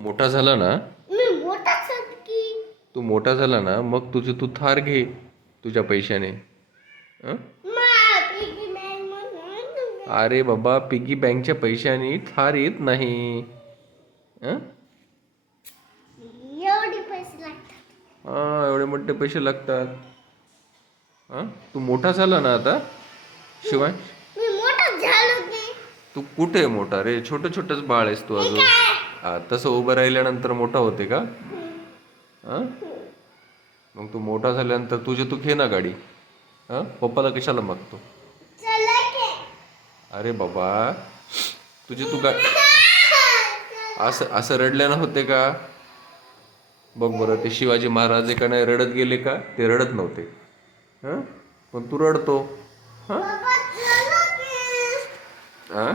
मोठा झाला ना, मी मोठाच आहे की. तू मोठा झाला ना, मग तू थार घे तुझ्या पैशाने. हं? पिगी बँक म्हणून अरे बाबा, पिगी बँकच्या पैशाने थार येत नाही. हं? एवढे पैसे लागतात. एवढे मोठे पैसे लागतात. तू मोठा झाला ना आता, शिवाय. मी मोठाच झालो की. तू कुठे मोठा रे? छोटं छोटंच बाळ आहेस तू अजून. तसं उभं राहिल्यानंतर मोठा होते का? हा? मग तू मोठा झाल्यानंतर तू घे ना गाडी. पप्पाला कशाला मागतो? चला की. अरे बाबा, तू असं असं रडल्यानं होते का? बघ बरं, ते शिवाजी महाराज का नाही रडत गेले का? ते रडत नव्हते. पण तू रडतो. बाबा चला की. हा?